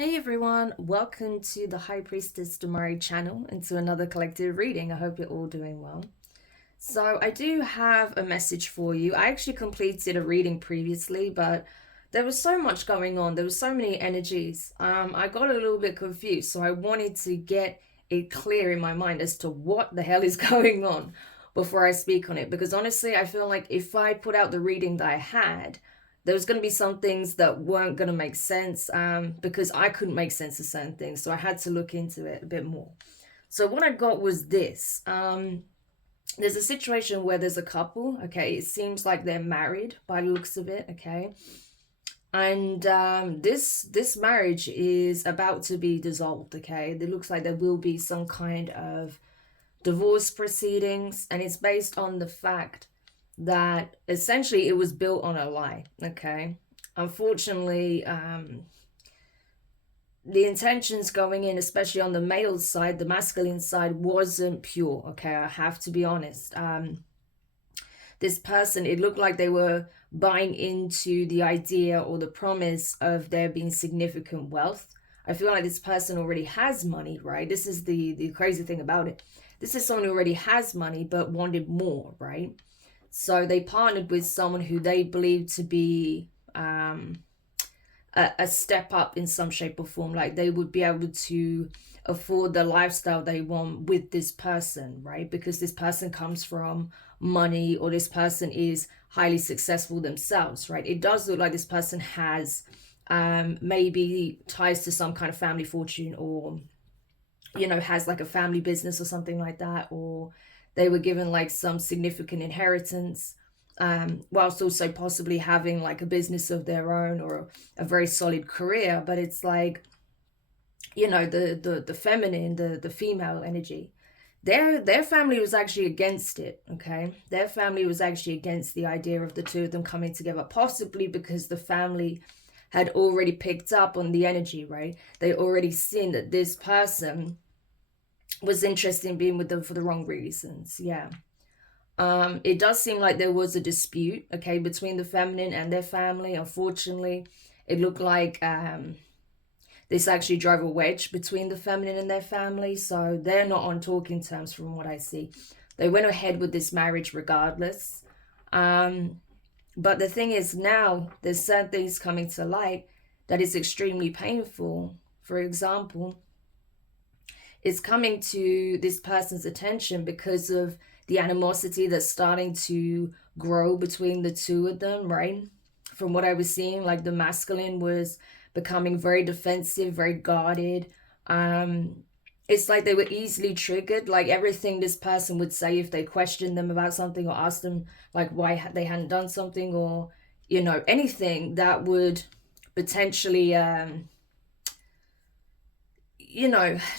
Hey everyone, welcome to the High Priestess Demari channel and to another collective reading. I hope you're all doing well. So I do have a message for you. I actually completed a reading previously, but there was so much going on. There was so many energies. I got a little bit confused, so I wanted to get it clear in my mind as to what the hell is going on before I speak on it. Because honestly, I feel like if I put out the reading that I had, there was going to be some things that weren't going to make sense because I couldn't make sense of certain things. So I had to look into it a bit more. So what I got was this. There's a situation where there's a couple, okay? It seems like they're married by the looks of it, okay? And this marriage is about to be dissolved, okay? It looks like there will be some kind of divorce proceedings, and it's based on the fact that essentially it was built on a lie, okay? Unfortunately, the intentions going in, especially on the male side, the masculine side, wasn't pure, okay? I have to be honest. This person, it looked like they were buying into the idea or the promise of there being significant wealth. I feel like this person already has money, right? This is the crazy thing about it. This is someone who already has money but wanted more, right? So they partnered with someone who they believed to be a step up in some shape or form. Like they would be able to afford the lifestyle they want with this person, right? Because this person comes from money, or this person is highly successful themselves, right? It does look like this person has maybe ties to some kind of family fortune, or has like a family business or something like that, or they were given like some significant inheritance, whilst also possibly having like a business of their own or a very solid career. But it's like, the feminine, the female energy, their family was actually against it, okay? Their family was actually against the idea of the two of them coming together, possibly because the family had already picked up on the energy, right? They already seen that this person was interested in being with them for the wrong reasons. Yeah. It does seem like there was a dispute, okay, between the feminine and their family. Unfortunately, it looked like this actually drove a wedge between the feminine and their family. So they're not on talking terms from what I see. They went ahead with this marriage regardless. But the thing is, now there's certain things coming to light that is extremely painful. For example, it's coming to this person's attention because of the animosity that's starting to grow between the two of them, right? From what I was seeing, like the masculine was becoming very defensive, very guarded. It's like they were easily triggered. Like everything this person would say if they questioned them about something or asked them like why they hadn't done something, or anything that would potentially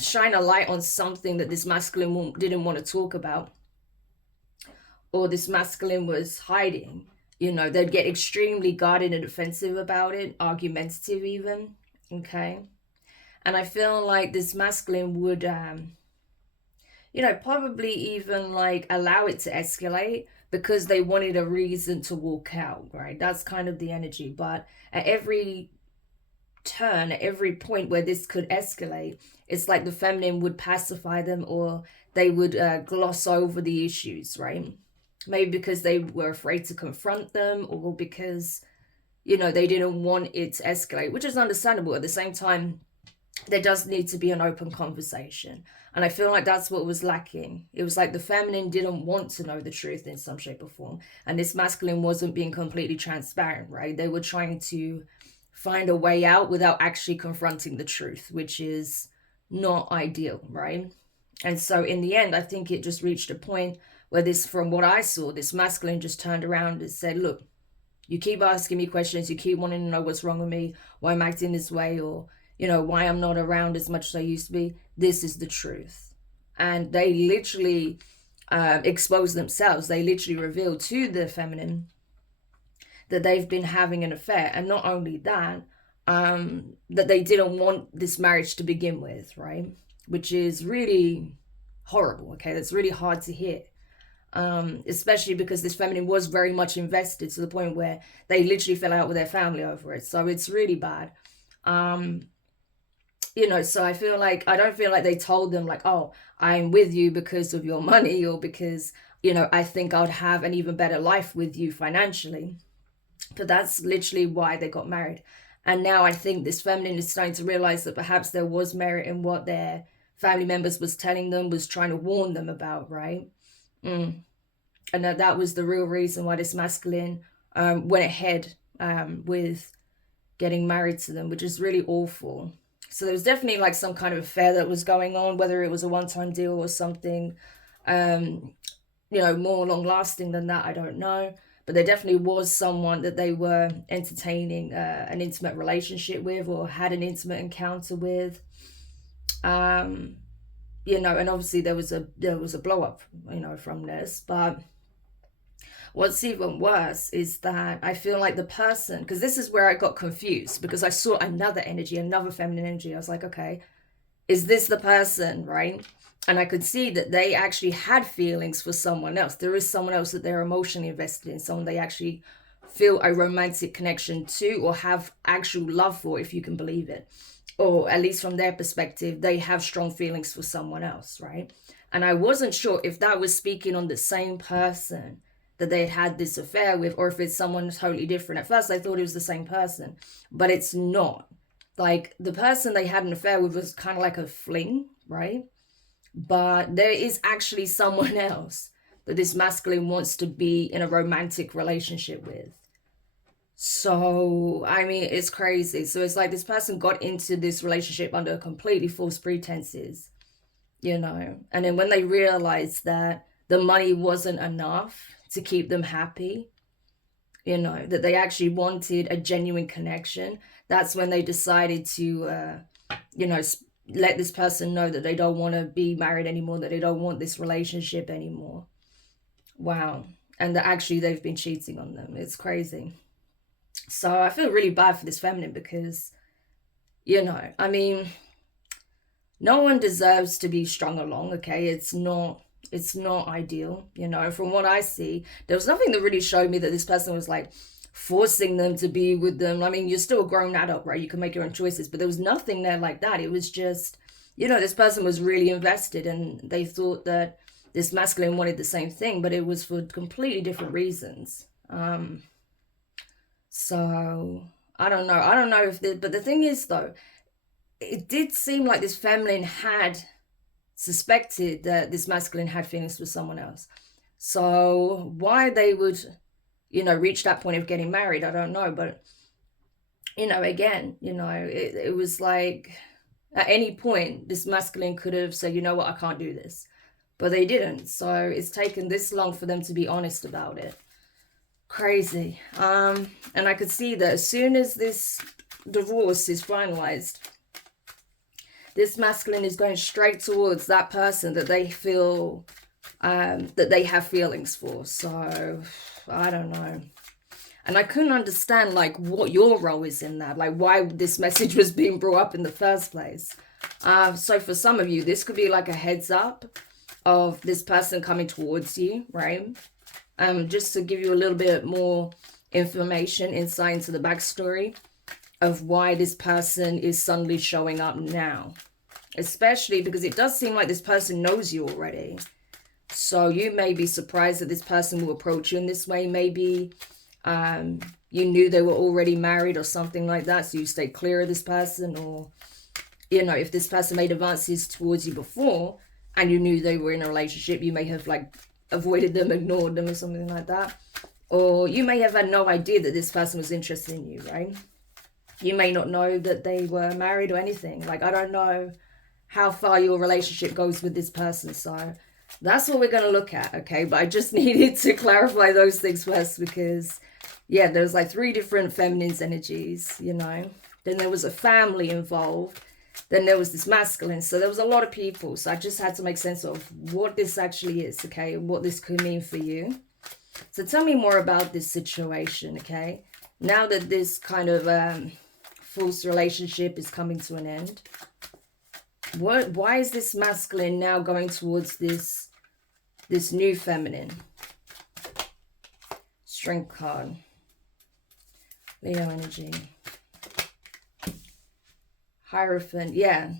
shine a light on something that this masculine didn't want to talk about, or this masculine was hiding. They'd get extremely guarded and defensive about it, argumentative even, okay? And I feel like this masculine would, probably even like allow it to escalate because they wanted a reason to walk out, right? That's kind of the energy. But at every turn, at every point where this could escalate, it's like the feminine would pacify them, or they would gloss over the issues, right? Maybe because they were afraid to confront them, or because they didn't want it to escalate, which is understandable. At the same time, there does need to be an open conversation, and I feel like that's what was lacking. It was like the feminine didn't want to know the truth in some shape or form, and this masculine wasn't being completely transparent, right? They were trying to find a way out without actually confronting the truth, which is not ideal, right? And so in the end, I think it just reached a point where this, from what I saw, this masculine just turned around and said, look, you keep asking me questions, you keep wanting to know what's wrong with me, why I'm acting this way, or why I'm not around as much as I used to be. This is the truth. And they literally exposed themselves. They literally revealed to the feminine that they've been having an affair. And not only that, that they didn't want this marriage to begin with, right? Which is really horrible, okay? That's really hard to hear. Especially because this feminine was very much invested to the point where they literally fell out with their family over it. So it's really bad. you know, so I feel like, I don't feel like they told them like, oh, I'm with you because of your money, or because, you know, I think I'd have an even better life with you financially. But that's literally why they got married. And now I think this feminine is starting to realize that perhaps there was merit in what their family members was telling them, was trying to warn them about, right? And that was the real reason why this masculine went ahead with getting married to them, which is really awful. So there was definitely like some kind of affair that was going on, whether it was a one-time deal or something, you know, more long lasting than that, I don't know. But there definitely was someone that they were entertaining an intimate relationship with, or had an intimate encounter with. You know, and obviously there was a blow up, you know, from this. But what's even worse is that I feel like the person, because this is where I got confused, because I saw another energy, another feminine energy. I was like, okay, is this the person, right? And I could see that they actually had feelings for someone else. There is someone else that they're emotionally invested in, someone they actually feel a romantic connection to, or have actual love for, if you can believe it. Or at least from their perspective, they have strong feelings for someone else, right? And I wasn't sure if that was speaking on the same person that they had this affair with, or if it's someone totally different. At first I thought it was the same person, but it's not. Like, the person they had an affair with was kind of like a fling, right? But there is actually someone else that this masculine wants to be in a romantic relationship with. So, I mean, it's crazy. So it's like this person got into this relationship under completely false pretenses, you know. And then when they realized that the money wasn't enough to keep them happy, you know, that they actually wanted a genuine connection, that's when they decided to, you know, let this person know that they don't want to be married anymore, that they don't want this relationship anymore. Wow. And that actually they've been cheating on them. It's crazy. So I feel really bad for this feminine, because, you know, I mean, no one deserves to be strung along, okay? It's not ideal, you know. From what I see, there was nothing that really showed me that this person was like forcing them to be with them. I mean, you're still a grown adult, right? You can make your own choices, but there was nothing there like that. It was just, you know, this person was really invested, and they thought that this masculine wanted the same thing, but it was for completely different reasons. So I don't know if but the thing is though, it did seem like this feminine had suspected that this masculine had feelings for someone else. So why they would, you know, reach that point of getting married, I don't know. But, you know, again, you know, it was like at any point this masculine could have said, you know what, I can't do this. But they didn't. So it's taken this long for them to be honest about it. Crazy. And I could see that as soon as this divorce is finalized, this masculine is going straight towards that person that they feel that they have feelings for. So I don't know. And I couldn't understand like what your role is in that, like why this message was being brought up in the first place. So for some of you, this could be like a heads up of this person coming towards you, right? Just to give you a little bit more information, insight into the backstory of why this person is suddenly showing up now. Especially because it does seem like this person knows you already. So you may be surprised that this person will approach you in this way. Maybe you knew they were already married or something like that, so you stay clear of this person. Or, you know, if this person made advances towards you before and you knew they were in a relationship, you may have like avoided them, ignored them or something like that. Or you may have had no idea that this person was interested in you, right? You may not know that they were married or anything. Like, I don't know how far your relationship goes with this person. So that's what we're going to look at, okay? But I just needed to clarify those things first, because, yeah, there's like 3 different feminine energies, you know. Then there was a family involved. Then there was this masculine. So there was a lot of people. So I just had to make sense of what this actually is, okay? And what this could mean for you. So tell me more about this situation, okay? Now that this kind of false relationship is coming to an end, why is this masculine now going towards this new feminine? Strength card. Leo energy. Hierophant, yeah.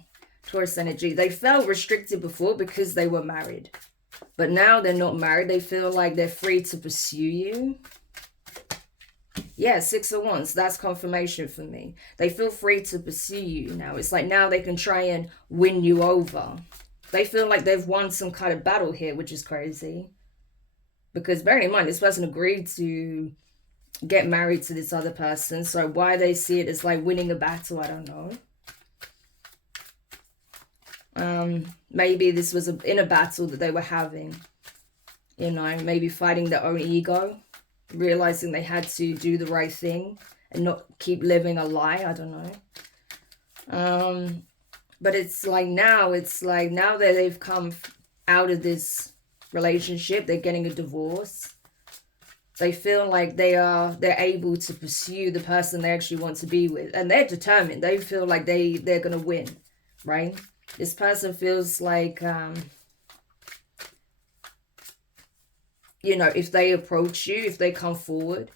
Taurus energy. They felt restricted before because they were married. But now they're not married. They feel like they're free to pursue you. Yeah, 6 of Wands. That's confirmation for me. They feel free to pursue you now. It's like now they can try and win you over. They feel like they've won some kind of battle here, which is crazy. Because bearing in mind, this person agreed to get married to this other person. So why they see it as like winning a battle, I don't know. Maybe this was in a battle that they were having, you know, maybe fighting their own ego, realizing they had to do the right thing and not keep living a lie. I don't know. But it's like now that they've come out of this relationship, they're getting a divorce. They feel like they're able to pursue the person they actually want to be with, and they're determined. They feel like they're gonna win, right? This person feels like, you know, if they approach you, if they come forward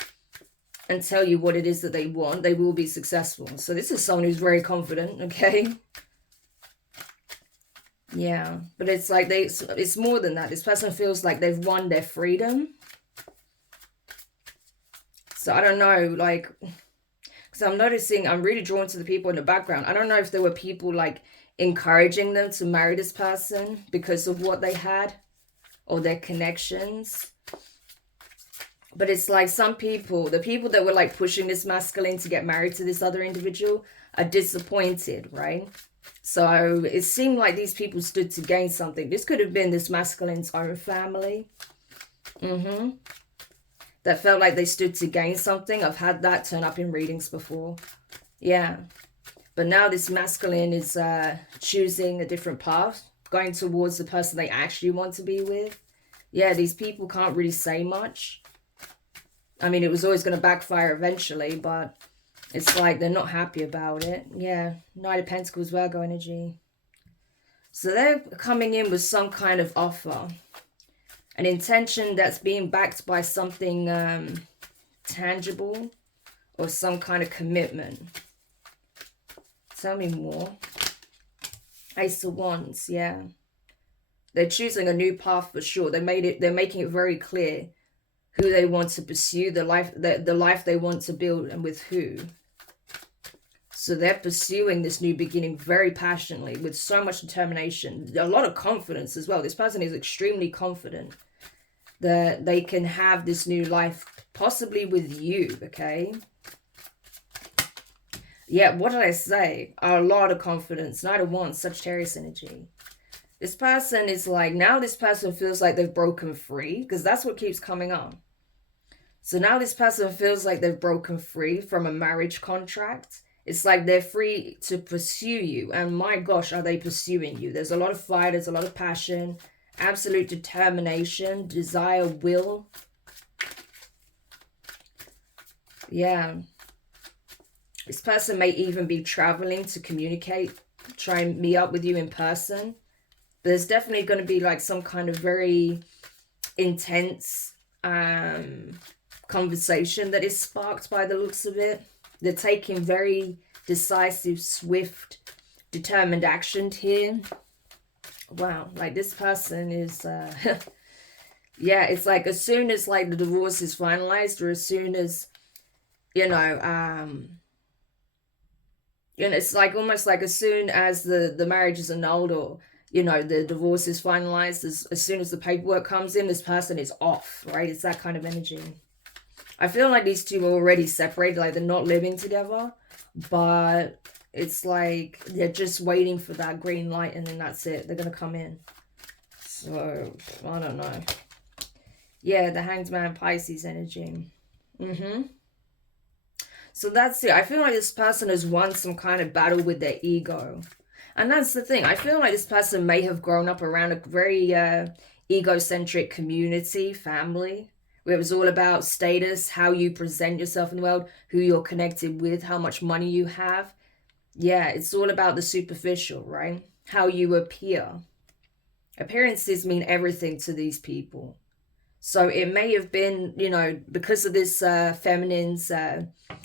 and tell you what it is that they want, they will be successful. So this is someone who's very confident, okay? Yeah, but it's like it's more than that. This person feels like they've won their freedom. So I don't know, like, because I'm noticing, I'm really drawn to the people in the background. I don't know if there were people like encouraging them to marry this person because of what they had or their connections. But it's like some people, the people that were like pushing this masculine to get married to this other individual are disappointed, right? So it seemed like these people stood to gain something. This could have been this masculine's own family. That felt like they stood to gain something. I've had that turn up in readings before. Yeah. But now this masculine is choosing a different path, going towards the person they actually want to be with. Yeah, these people can't really say much. I mean, it was always going to backfire eventually, but it's like they're not happy about it. Yeah, Knight of Pentacles, Virgo energy. So they're coming in with some kind of offer. An intention that's being backed by something tangible or some kind of commitment. Tell me more. Ace of Wands, yeah. They're choosing a new path for sure. They're making it very clear who they want to pursue, the life they want to build, and with who. So they're pursuing this new beginning very passionately, with so much determination, a lot of confidence as well. This person is extremely confident that they can have this new life, possibly with you, okay? Yeah, what did I say? A lot of confidence. Knight of Wands, Sagittarius energy. This person is like, now this person feels like they've broken free, because that's what keeps coming on. So now this person feels like they've broken free from a marriage contract. It's like they're free to pursue you. And my gosh, are they pursuing you? There's a lot of fire, there's a lot of passion, absolute determination, desire, will. Yeah. This person may even be traveling to communicate, try and meet up with you in person. There's definitely going to be like some kind of very intense conversation that is sparked by the looks of it. They're taking very decisive, swift, determined action here. Wow, like this person is, yeah, it's like as soon as like the divorce is finalized, or as soon as, you know, it's like almost like as soon as the marriage is annulled, or, you know, the divorce is finalized, as soon as the paperwork comes in, this person is off, right? It's that kind of energy. I feel like these two are already separated, like they're not living together, but it's like they're just waiting for that green light, and then that's it. They're going to come in. So, I don't know. Yeah, the Hanged Man, Pisces energy. So that's it. I feel like this person has won some kind of battle with their ego. And that's the thing. I feel like this person may have grown up around a very egocentric community, family, where it was all about status, how you present yourself in the world, who you're connected with, how much money you have. Yeah, it's all about the superficial, right? How you appear. Appearances mean everything to these people. So it may have been, you know, because of this feminine's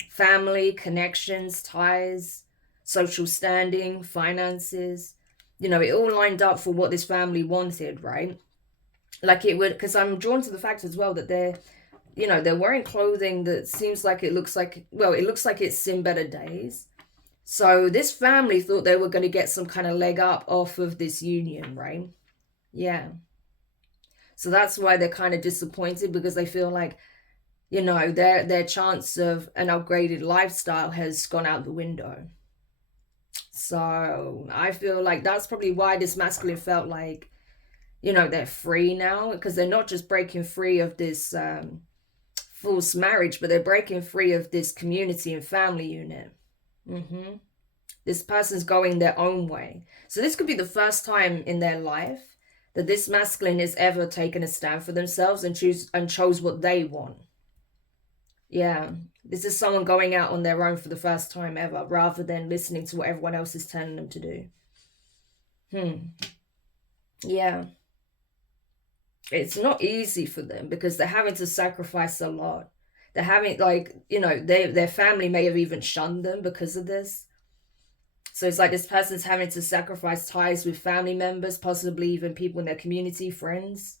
family, connections, ties, social standing, finances. You know, it all lined up for what this family wanted, right? Like it would, because I'm drawn to the fact as well that they're, you know, they're wearing clothing that seems like it looks like, well, it looks like it's seen better days. So this family thought they were going to get some kind of leg up off of this union, right? Yeah. So that's why they're kind of disappointed, because they feel like, you know, their chance of an upgraded lifestyle has gone out the window. So I feel like that's probably why this masculine felt like, you know, they're free now, because they're not just breaking free of this false marriage, but they're breaking free of this community and family unit. This person's going their own way. So this could be the first time in their life that this masculine has ever taken a stand for themselves and chose what they want. Yeah, this is someone going out on their own for the first time ever, rather than listening to what everyone else is telling them to do. Yeah. It's not easy for them because they're having to sacrifice a lot. They're having, like, you know, their family may have even shunned them because of this. So it's like this person's having to sacrifice ties with family members, possibly even people in their community, friends.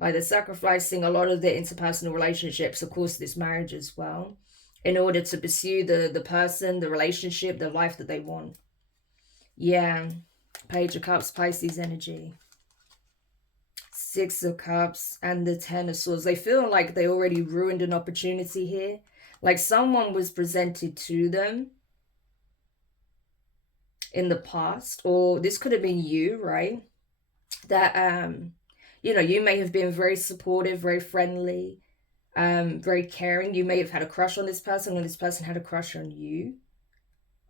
Like they're sacrificing a lot of their interpersonal relationships, of course, this marriage as well, in order to pursue the person, the relationship, the life that they want. Yeah. Page of Cups, Pisces energy. Six of Cups and the Ten of Swords. They feel like they already ruined an opportunity here. Like someone was presented to them in the past, or this could have been you, right? That, you know, you may have been very supportive, very friendly, very caring. You may have had a crush on this person, or this person had a crush on you.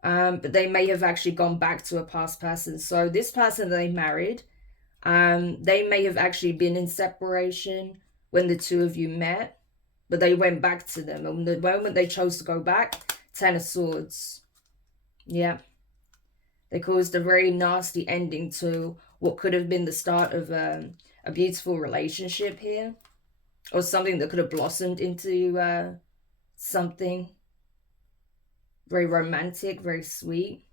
But they may have actually gone back to a past person. So this person that they married, they may have actually been in separation when the two of you met, but they went back to them. And the moment they chose to go back, Ten of Swords. Yeah. They caused a very nasty ending to what could have been the start of a beautiful relationship here, or something that could have blossomed into something very romantic, very sweet,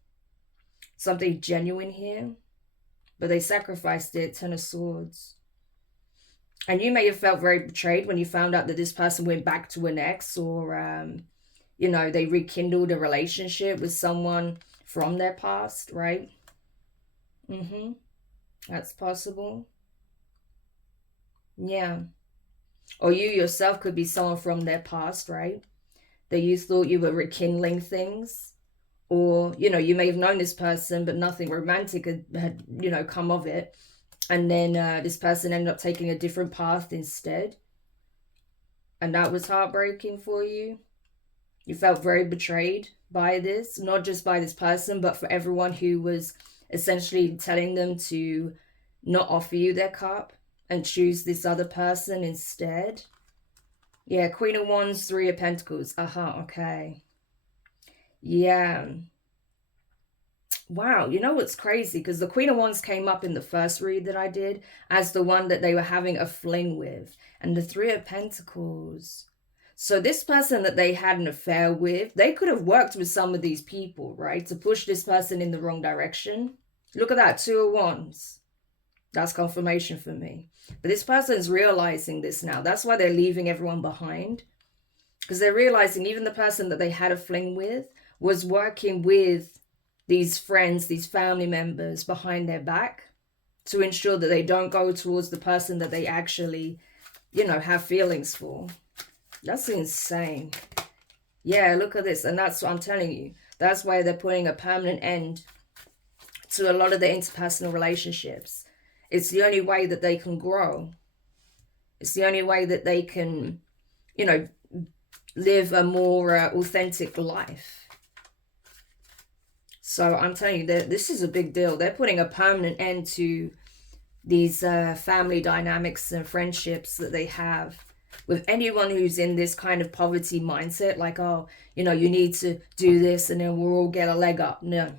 something genuine here. But they sacrificed it. Ten of Swords. And you may have felt very betrayed when you found out that this person went back to an ex, or you know, they rekindled a relationship with someone from their past, right? That's possible. Yeah. Or you yourself could be someone from their past, right? That you thought you were rekindling things. Or, you know, you may have known this person, but nothing romantic had you know, come of it. And then this person ended up taking a different path instead. And that was heartbreaking for you. You felt very betrayed by this, not just by this person, but for everyone who was essentially telling them to not offer you their cup and choose this other person instead. Yeah, Queen of Wands, Three of Pentacles. Okay. Yeah. Wow, you know what's crazy? Because the Queen of Wands came up in the first read that I did as the one that they were having a fling with. And the Three of Pentacles. So this person that they had an affair with, they could have worked with some of these people, right? To push this person in the wrong direction. Look at that, Two of Wands. That's confirmation for me. But this person's realizing this now. That's why they're leaving everyone behind. Because they're realizing even the person that they had a fling with was working with these friends, these family members behind their back to ensure that they don't go towards the person that they actually, you know, have feelings for. That's insane. Yeah, look at this. And that's what I'm telling you. That's why they're putting a permanent end to a lot of their interpersonal relationships. It's the only way that they can grow. It's the only way that they can, you know, live a more authentic life. So I'm telling you that this is a big deal. They're putting a permanent end to these family dynamics and friendships that they have with anyone who's in this kind of poverty mindset. Like, oh, you know, you need to do this and then we'll all get a leg up. No.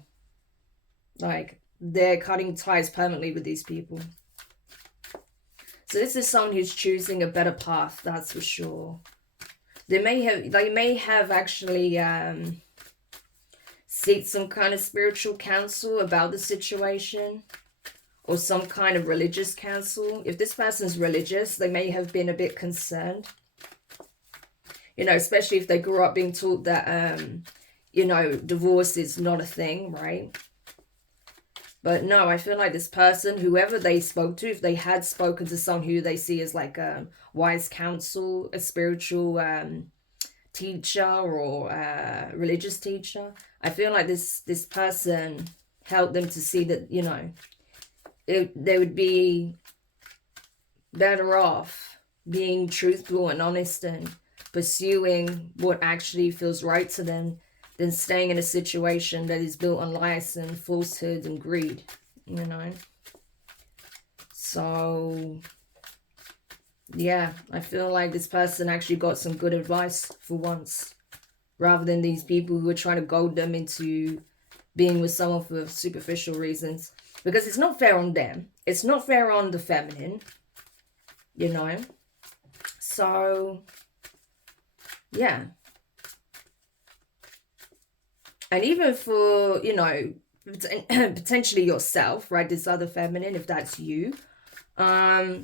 Like, they're cutting ties permanently with these people. So this is someone who's choosing a better path, that's for sure. They may have actually seek some kind of spiritual counsel about the situation, or some kind of religious counsel. If this person's religious, they may have been a bit concerned, you know, especially if they grew up being taught that, you know, divorce is not a thing, right? But no, I feel like this person, whoever they spoke to, if they had spoken to someone who they see as like a wise counsel, a spiritual teacher, or religious teacher, I feel like this person helped them to see that, you know, they would be better off being truthful and honest and pursuing what actually feels right to them than staying in a situation that is built on lies and falsehood and greed, you know. So yeah, I feel like this person actually got some good advice for once, rather than these people who are trying to goad them into being with someone for superficial reasons. Because it's not fair on them. It's not fair on the feminine, you know. So, yeah. And even for, you know, potentially yourself, right? This other feminine, if that's you, who,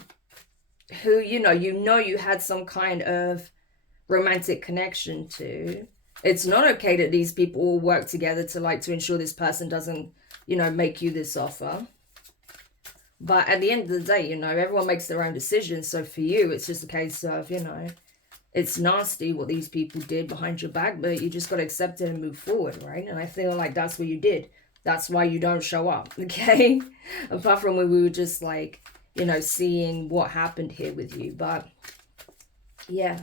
you know you had some kind of romantic connection to. It's not okay that these people all work together to ensure this person doesn't, you know, make you this offer. But at the end of the day, you know, everyone makes their own decisions. So for you, it's just a case of, you know, it's nasty what these people did behind your back, but you just got to accept it and move forward, right? And I feel like that's what you did. That's why you don't show up, okay? Apart from when we were just like, you know, seeing what happened here with you. But yeah.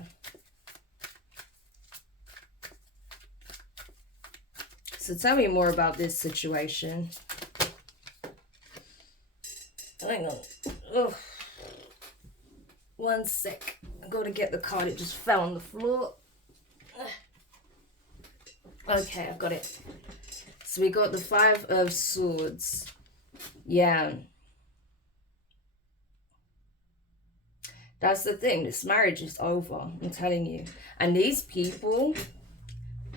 So tell me more about this situation. Hang on. Oh, 1 sec. I gotta get the card. It just fell on the floor. Okay, I've got it. So we got the 5 of Swords. Yeah. That's the thing. This marriage is over. I'm telling you. And these people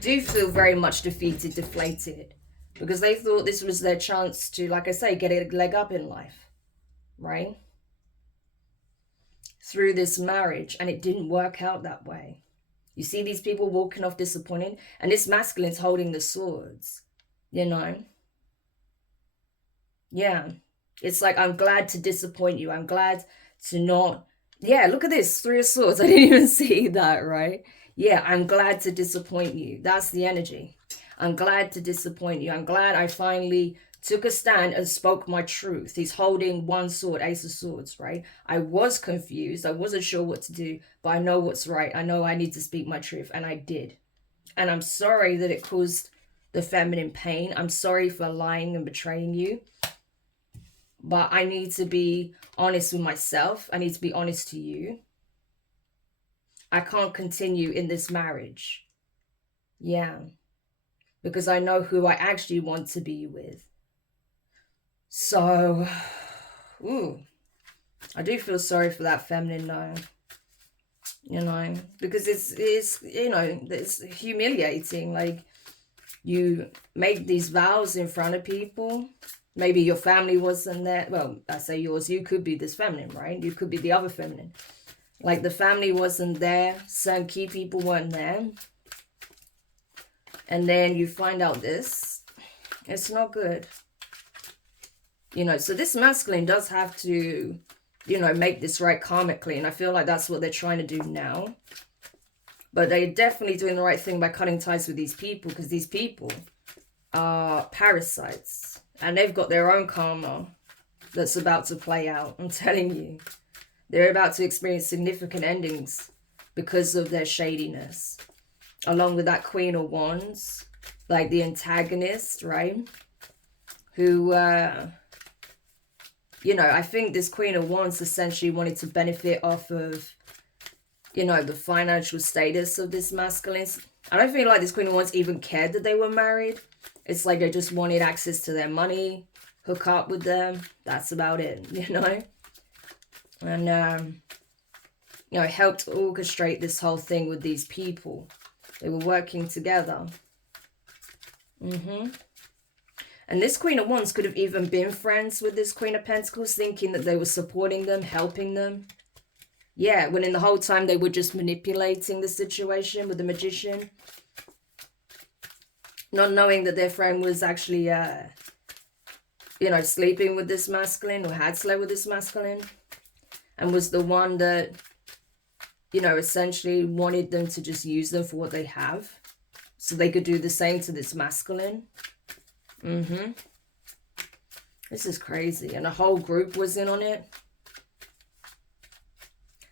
do feel very much defeated, deflated. Because they thought this was their chance to, like I say, get a leg up in life. Right? Through this marriage, and it didn't work out that way. You see these people walking off disappointed, and this masculine's holding the swords, you know. Yeah, it's like, I'm glad to disappoint you, I'm glad to not. Yeah, look at this, 3 of Swords. I didn't even see that, right? Yeah, I'm glad to disappoint you. That's the energy. I'm glad to disappoint you. I'm glad I finally took a stand and spoke my truth. He's holding 1 sword, Ace of Swords, right? I was confused. I wasn't sure what to do, but I know what's right. I know I need to speak my truth, and I did. And I'm sorry that it caused the feminine pain. I'm sorry for lying and betraying you. But I need to be honest with myself. I need to be honest to you. I can't continue in this marriage. Yeah. Because I know who I actually want to be with. So, ooh, I do feel sorry for that feminine though, you know, because it's you know, it's humiliating. Like, you make these vows in front of people. Maybe your family wasn't there. Well, I say yours, you could be this feminine, right? You could be the other feminine. Like, the family wasn't there. Some key people weren't there. And then you find out this. It's not good. You know, so this masculine does have to, you know, make this right karmically. And I feel like that's what they're trying to do now. But they're definitely doing the right thing by cutting ties with these people. Because these people are parasites. And they've got their own karma that's about to play out. I'm telling you. They're about to experience significant endings because of their shadiness. Along with that Queen of Wands. Like the antagonist, right? Who, you know, I think this Queen of Wands essentially wanted to benefit off of, you know, the financial status of this masculine. I don't feel like this Queen of Wands even cared that they were married. It's like they just wanted access to their money, hook up with them. That's about it, you know. And, you know, helped orchestrate this whole thing with these people. They were working together. Mm-hmm. And this Queen of Wands could have even been friends with this Queen of Pentacles, thinking that they were supporting them, helping them. Yeah, when in the whole time they were just manipulating the situation with the Magician. Not knowing that their friend was actually, you know, sleeping with this masculine, or had slept with this masculine. And was the one that, you know, essentially wanted them to just use them for what they have. So they could do the same to this masculine. Mm-hmm. This is crazy. And a whole group was in on it.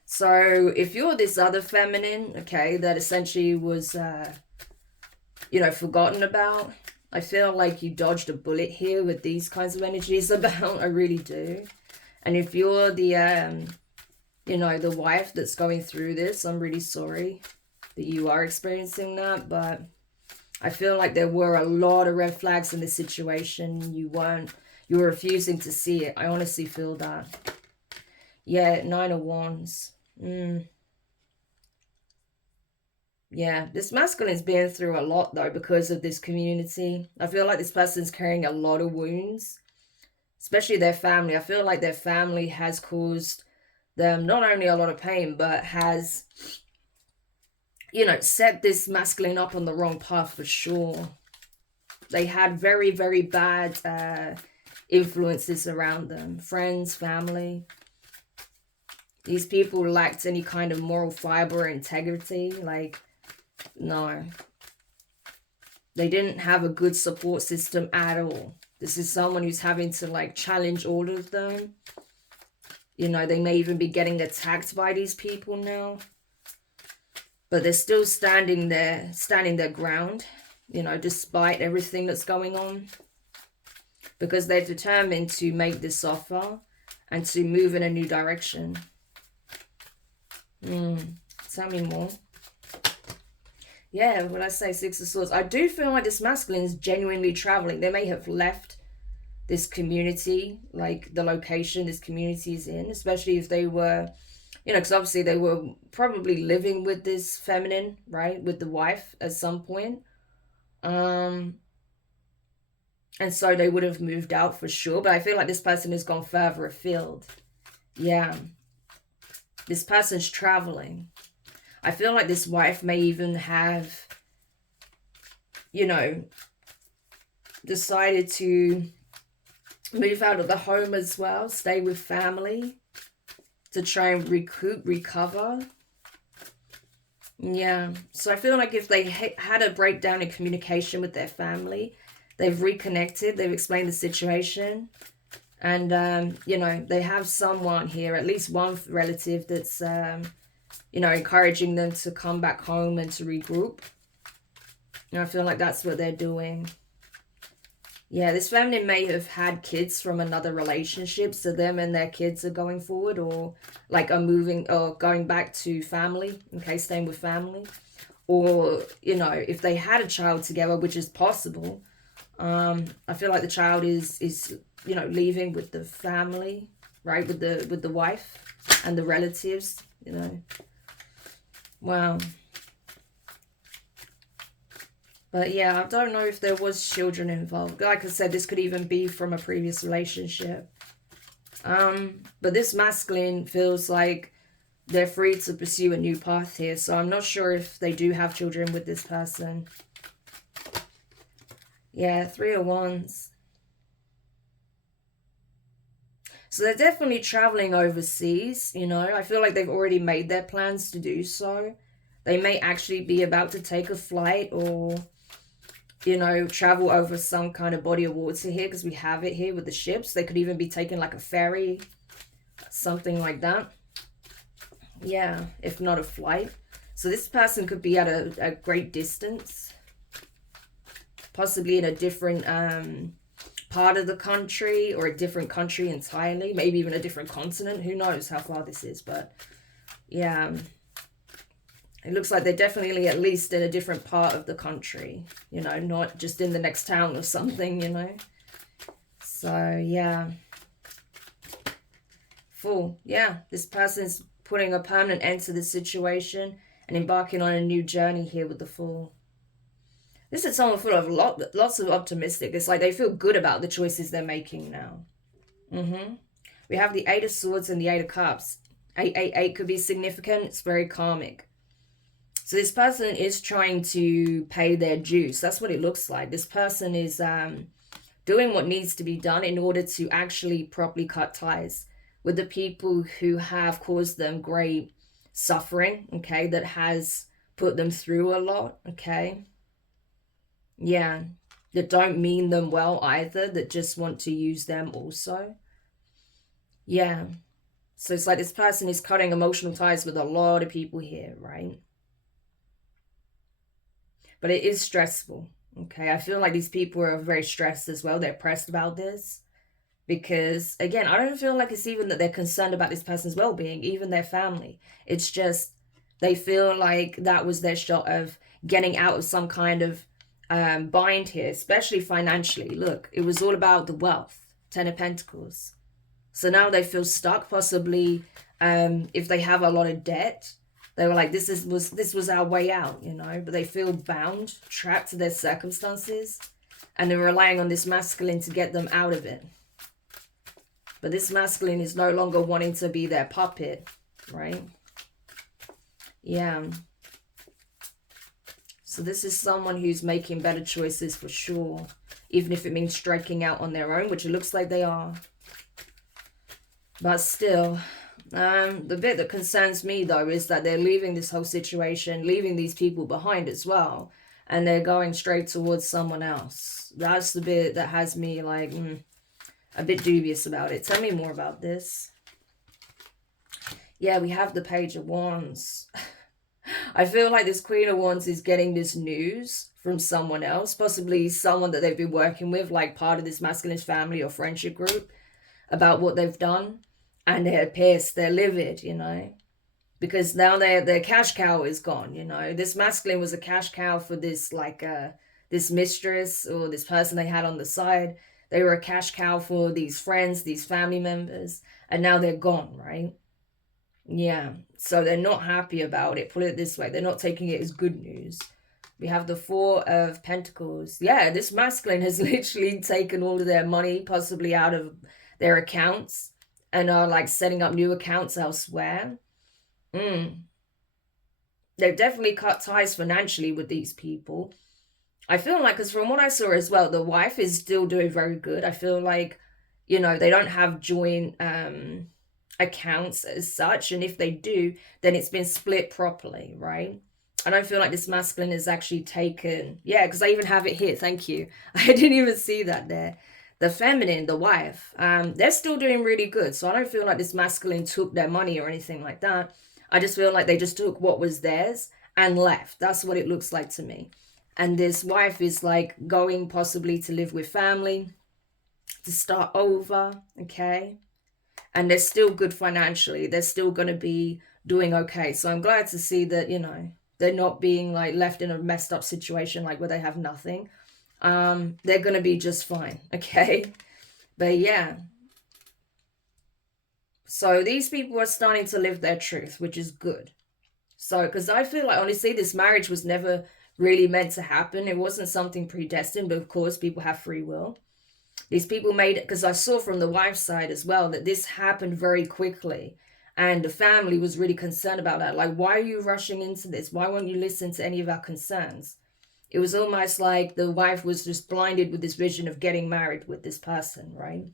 So if you're this other feminine, okay, that essentially was, you know, forgotten about, I feel like you dodged a bullet here with these kinds of energies about. I really do. And if you're the, you know, the wife that's going through this, I'm really sorry that you are experiencing that. But I feel like there were a lot of red flags in this situation. You were refusing to see it. I honestly feel that. Yeah, 9 of Wands. Yeah, this masculine's been through a lot though because of this community. I feel like this person's carrying a lot of wounds, especially their family. I feel like their family has caused them not only a lot of pain, but has, you know, set this masculine up on the wrong path for sure. They had very, very bad influences around them. Friends, family. These people lacked any kind of moral fiber or integrity. Like, no. They didn't have a good support system at all. This is someone who's having to, like, challenge all of them. You know, they may even be getting attacked by these people now. But they're still standing their ground, you know, despite everything that's going on. Because they're determined to make this offer and to move in a new direction. Tell me more. Yeah, when I say 6 of Swords, I do feel like this masculine is genuinely traveling. They may have left this community, like the location this community is in, especially if they were, you know, because obviously they were probably living with this feminine, right, with the wife at some point. And so they would have moved out for sure. But I feel like this person has gone further afield. Yeah. This person's traveling. I feel like this wife may even have, you know, decided to move out of the home as well, stay with family to try and recover. Yeah, so I feel like if they had a breakdown in communication with their family, they've reconnected, they've explained the situation, and, you know, they have someone here, at least one relative that's, you know, encouraging them to come back home and to regroup. And I feel like that's what they're doing. Yeah, this feminine may have had kids from another relationship, so them and their kids are going forward, or like are moving or going back to family, okay, staying with family. Or, you know, if they had a child together, which is possible, I feel like the child is you know, leaving with the family, right, with the wife and the relatives, you know. Wow. But yeah, I don't know if there was children involved. Like I said, this could even be from a previous relationship. But this masculine feels like they're free to pursue a new path here. So I'm not sure if they do have children with this person. Yeah, 3 of Wands. So they're definitely traveling overseas, you know. I feel like they've already made their plans to do so. They may actually be about to take a flight or, you know, travel over some kind of body of water here, because we have it here with the ships. They could even be taking like a ferry, something like that. Yeah, if not a flight. So this person could be at a great distance, possibly in a different part of the country, or a different country entirely, maybe even a different continent. Who knows how far this is, but yeah. It looks like they're definitely at least in a different part of the country, you know, not just in the next town or something, you know. So, yeah. Fool. Yeah, this person's putting a permanent end to the situation and embarking on a new journey here with the Fool. This is someone full of lots of optimistic. It's like they feel good about the choices they're making now. We have the Eight of Swords and the Eight of Cups. 888 could be significant. It's very karmic. So this person is trying to pay their dues. That's what it looks like. This person is doing what needs to be done in order to actually properly cut ties with the people who have caused them great suffering, okay, that has put them through a lot, okay? Yeah, that don't mean them well either, that just want to use them also. Yeah, so it's like this person is cutting emotional ties with a lot of people here, right? But it is stressful, okay? I feel like these people are very stressed as well. They're pressed about this. Because, again, I don't feel like it's even that they're concerned about this person's well-being, even their family. It's just they feel like that was their shot of getting out of some kind of bind here, especially financially. Look, it was all about the wealth, 10 of Pentacles. So now they feel stuck, possibly if they have a lot of debt. They were like, this was our way out, you know, but they feel bound, trapped to their circumstances, and they're relying on this masculine to get them out of it. But this masculine is no longer wanting to be their puppet, right? Yeah. So this is someone who's making better choices for sure, even if it means striking out on their own, which it looks like they are. But still, the bit that concerns me, though, is that they're leaving this whole situation, leaving these people behind as well, and they're going straight towards someone else. That's the bit that has me, like, a bit dubious about it. Tell me more about this. Yeah, we have the Page of Wands. I feel like this Queen of Wands is getting this news from someone else, possibly someone that they've been working with, like part of this masculine family or friendship group, about what they've done. And they're pissed, they're livid, you know, because now their cash cow is gone, you know. This masculine was a cash cow for this, like, this mistress or this person they had on the side. They were a cash cow for these friends, these family members, and now they're gone, right? Yeah, so they're not happy about it, put it this way. They're not taking it as good news. We have the Four of Pentacles. Yeah, this masculine has literally taken all of their money, possibly out of their accounts, and are like setting up new accounts elsewhere. They've definitely cut ties financially with these people. I feel like, because from what I saw as well, the wife is still doing very good. I feel like, you know, they don't have joint accounts as such. And if they do, then it's been split properly, right? I don't feel like this masculine is actually taken. Yeah, because I even have it here. Thank you. I didn't even see that there. The feminine, the wife, they're still doing really good. So I don't feel like this masculine took their money or anything like that. I just feel like they just took what was theirs and left. That's what it looks like to me. And this wife is like going possibly to live with family, to start over, okay? And they're still good financially. They're still going to be doing okay. So I'm glad to see that, you know, they're not being like left in a messed up situation, like where they have nothing. They're going to be just fine, okay? But yeah. So these people are starting to live their truth, which is good. So, because I feel like, honestly, this marriage was never really meant to happen. It wasn't something predestined, but of course people have free will. These people made it, because I saw from the wife's side as well that this happened very quickly, and the family was really concerned about that. Like, why are you rushing into this? Why won't you listen to any of our concerns? It was almost like the wife was just blinded with this vision of getting married with this person, right?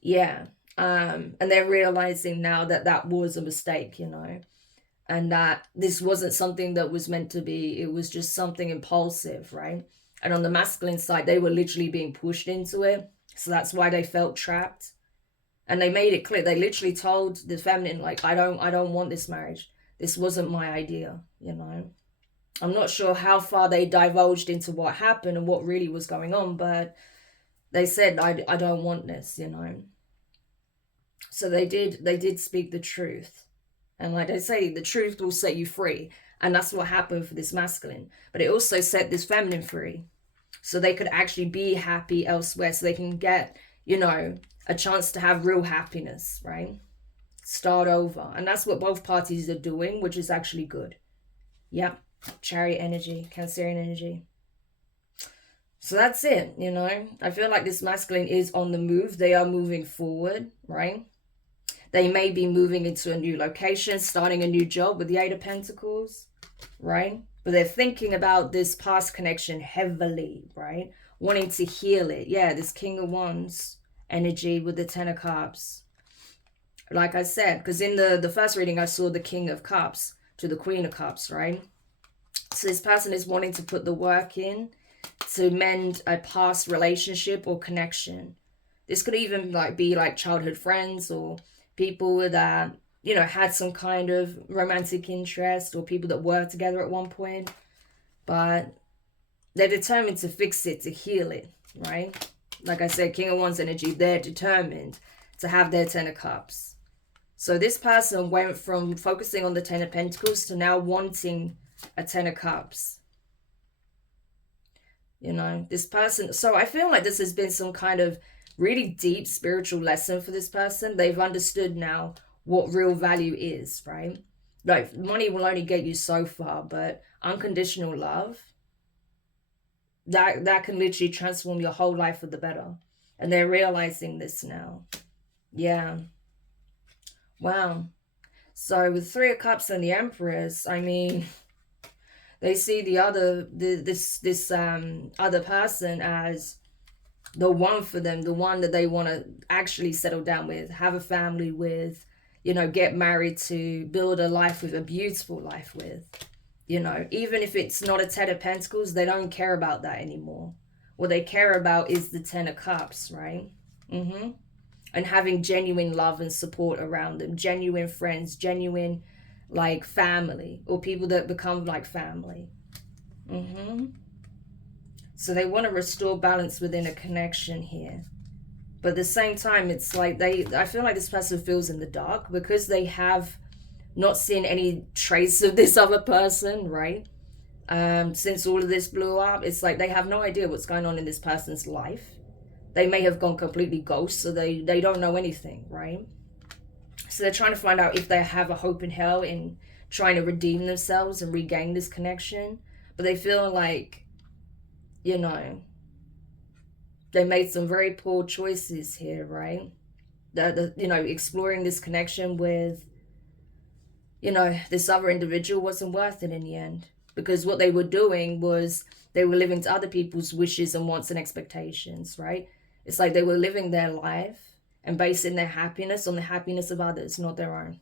Yeah. And they're realizing now that that was a mistake, you know, and that this wasn't something that was meant to be. It was just something impulsive, right? And on the masculine side, they were literally being pushed into it. So that's why they felt trapped. And they made it clear. They literally told the feminine, like, I don't want this marriage. This wasn't my idea, you know. I'm not sure how far they divulged into what happened and what really was going on, but they said, I don't want this, you know. So they did speak the truth. And like they say, the truth will set you free. And that's what happened for this masculine. But it also set this feminine free. So they could actually be happy elsewhere. So they can get, you know, a chance to have real happiness, right? Start over. And that's what both parties are doing, which is actually good. Yeah. Chariot energy, Cancerian energy. So that's it, you know. I feel like this masculine is on the move. They are moving forward, right? They may be moving into a new location, starting a new job with the Eight of Pentacles, right? But they're thinking about this past connection heavily, right? Wanting to heal it. Yeah, this King of Wands energy with the Ten of Cups. Like I said, because in the first reading, I saw the King of Cups to the Queen of Cups, right? So this person is wanting to put the work in to mend a past relationship or connection. This could even be like childhood friends or people that, you know, had some kind of romantic interest, or people that worked together at one point. But they're determined to fix it, to heal it, right? Like I said, King of Wands energy, they're determined to have their Ten of Cups. So this person went from focusing on the Ten of Pentacles to now wanting a Ten of Cups. You know, this person, so I feel like this has been some kind of really deep spiritual lesson for this person. They've understood now what real value is, right? Like, money will only get you so far, but unconditional love, that can literally transform your whole life for the better. And they're realizing this now. Yeah. Wow. So with Three of Cups and the Empress, I mean, they see this other person as the one for them, the one that they want to actually settle down with, have a family with, you know, get married to, build a life with, a beautiful life with. You know, even if it's not a Ten of Pentacles, they don't care about that anymore. What they care about is the Ten of Cups, right? And having genuine love and support around them, genuine friends, genuine like family, or people that become like family. So they want to restore balance within a connection here. But at the same time, it's like I feel like this person feels in the dark because they have not seen any trace of this other person, right? Since all of this blew up, it's like they have no idea what's going on in this person's life. They may have gone completely ghost, so they don't know anything, right? So they're trying to find out if they have a hope in hell in trying to redeem themselves and regain this connection. But they feel like, you know, they made some very poor choices here, right? You know, exploring this connection with, you know, this other individual wasn't worth it in the end. Because what they were doing was they were living to other people's wishes and wants and expectations, right? It's like they were living their life and basing their happiness on the happiness of others, not their own.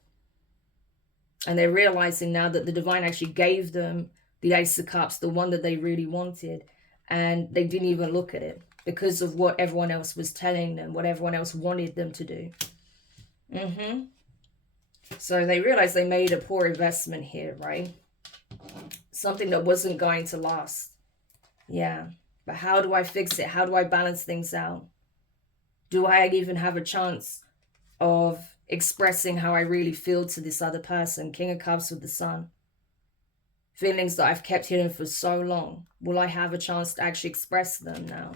And they're realizing now that the divine actually gave them the Ace of Cups, the one that they really wanted. And they didn't even look at it because of what everyone else was telling them, what everyone else wanted them to do. So they realized they made a poor investment here, right? Something that wasn't going to last. Yeah. But how do I fix it? How do I balance things out? Do I even have a chance of expressing how I really feel to this other person? King of Cups with the Sun. Feelings that I've kept hidden for so long. Will I have a chance to actually express them now?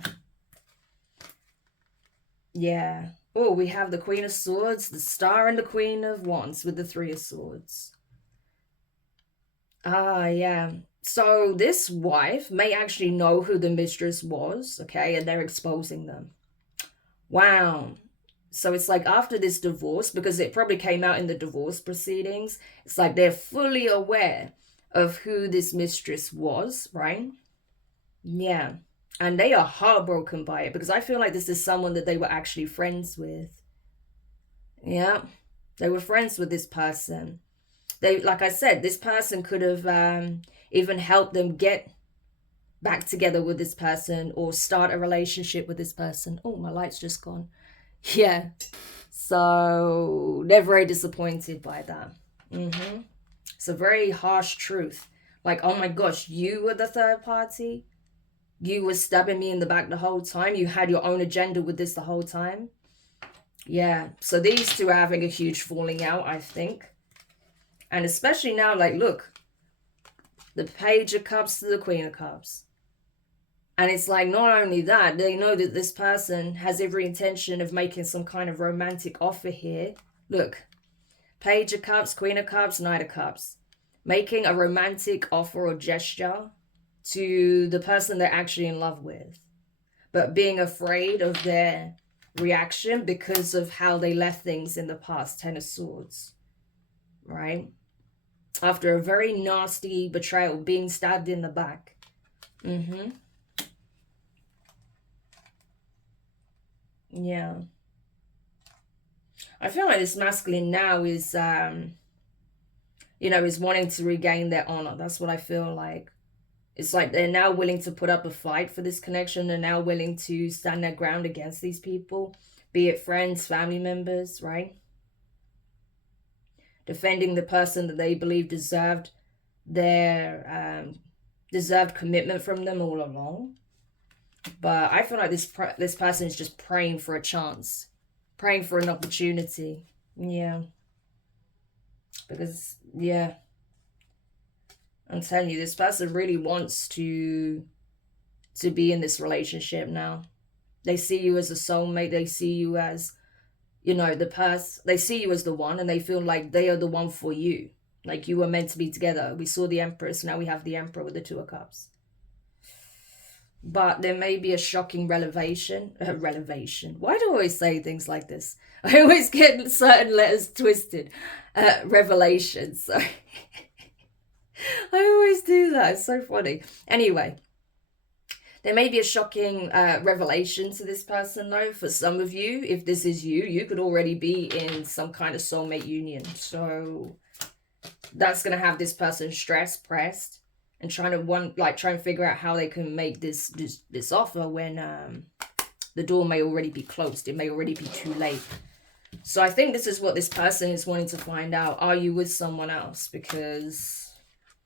Yeah. Oh, we have the Queen of Swords, the Star, and the Queen of Wands with the Three of Swords. Ah, yeah. So this wife may actually know who the mistress was, okay, and they're exposing them. Wow. So it's like after this divorce, because it probably came out in the divorce proceedings, it's like they're fully aware of who this mistress was, right? Yeah. And they are heartbroken by it because I feel like this is someone that they were actually friends with. Yeah. They were friends with this person. They, like I said, this person could have even helped them get back together with this person or start a relationship with this person. Oh, my light's just gone. Yeah. So they're very disappointed by that. It's a very harsh truth. Like, oh my gosh, you were the third party? You were stabbing me in the back the whole time? You had your own agenda with this the whole time? Yeah. So these two are having a huge falling out, I think. And especially now, like, look, the Page of Cups to the Queen of Cups. And it's like, not only that, they know that this person has every intention of making some kind of romantic offer here. Look, Page of Cups, Queen of Cups, Knight of Cups. making a romantic offer or gesture to the person they're actually in love with, but being afraid of their reaction because of how they left things in the past. 10 of Swords, right? After a very nasty betrayal, being stabbed in the back. Yeah. I feel like this masculine now is, is wanting to regain their honor. That's what I feel like. It's like they're now willing to put up a fight for this connection. They're now willing to stand their ground against these people, be it friends, family members, right? Defending the person that they believe deserved their deserved commitment from them all along. But I feel like this person is just praying for a chance, praying for an opportunity. Yeah. Because, yeah, I'm telling you, this person really wants to be in this relationship now. They see you as a soulmate. They see you as, the person. They see you as the one, and they feel like they are the one for you. Like you were meant to be together. We saw the Empress. Now we have the Emperor with the Two of Cups. But there may be a shocking revelation. Why do I always say things like this? I always get certain letters twisted. Revelation. So I always do that. It's so funny. Anyway, there may be a shocking revelation to this person, though. For some of you, if this is you, you could already be in some kind of soulmate union. So that's going to have this person stressed, pressed, and trying to figure out how they can make this offer when the door may already be closed. It may already be too late. So I think this is what this person is wanting to find out. Are you with someone else? Because,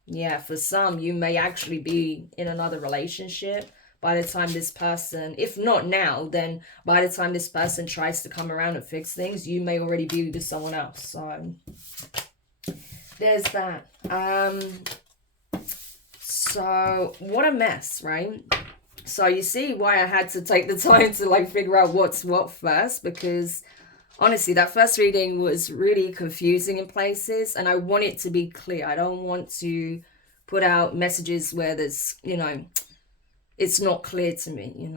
yeah, for some, you may actually be in another relationship by the time this person, if not now, then by the time this person tries to come around and fix things, you may already be with someone else. So there's that. So what a mess, right? So you see why I had to take the time to figure out what's what first, because honestly, that first reading was really confusing in places, and I want it to be clear. I don't want to put out messages where there's, it's not clear to me,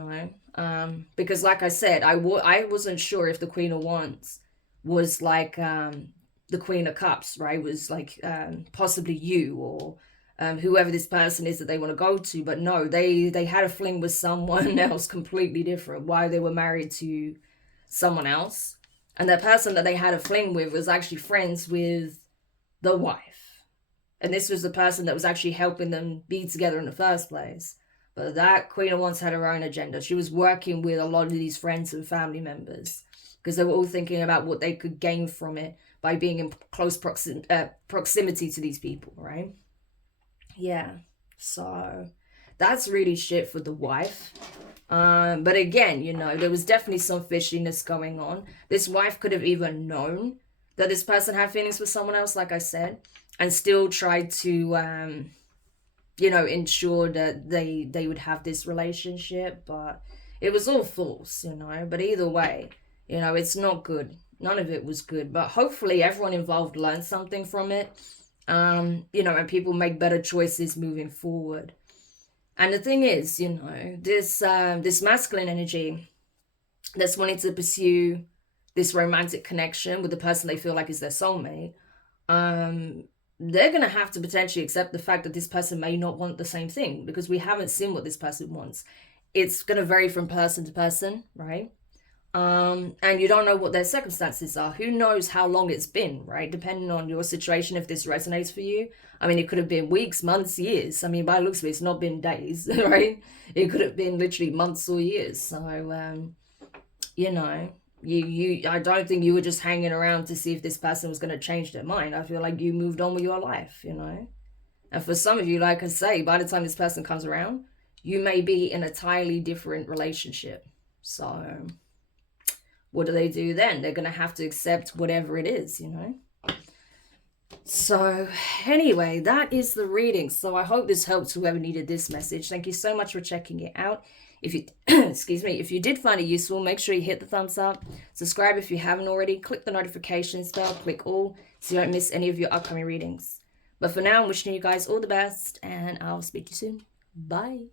because like I said, I wasn't sure if the Queen of Wands was like the Queen of Cups, right? Was like possibly you or whoever this person is that they want to go to. But no, they had a fling with someone else completely different while they were married to someone else. And the person that they had a fling with was actually friends with the wife. And this was the person that was actually helping them be together in the first place. But that Queen of Wands had her own agenda. She was working with a lot of these friends and family members because they were all thinking about what they could gain from it by being in close proximity to these people, right? Yeah, so that's really shit for the wife. But again, there was definitely some fishiness going on. This wife could have even known that this person had feelings for someone else, like I said, and still tried to, ensure that they would have this relationship. But it was all false, But either way, it's not good. None of it was good. But hopefully everyone involved learned something from it. And people make better choices moving forward. And the thing is, this masculine energy that's wanting to pursue this romantic connection with the person they feel like is their soulmate, they're going to have to potentially accept the fact that this person may not want the same thing, because we haven't seen what this person wants. It's going to vary from person to person, right? And you don't know what their circumstances are. Who knows how long it's been, right? Depending on your situation, if this resonates for you. I mean, it could have been weeks, months, years. I mean, by the looks of it, it's not been days, right? It could have been literally months or years. So, I don't think you were just hanging around to see if this person was going to change their mind. I feel like you moved on with your life, And for some of you, like I say, by the time this person comes around, you may be in a entirely different relationship. So what do they do then? They're going to have to accept whatever it is, So anyway, that is the reading. So I hope this helps whoever needed this message. Thank you so much for checking it out. If you, excuse me, if you did find it useful, make sure you hit the thumbs up. Subscribe if you haven't already. Click the notifications bell. Click all so you don't miss any of your upcoming readings. But for now, I'm wishing you guys all the best, and I'll speak to you soon. Bye.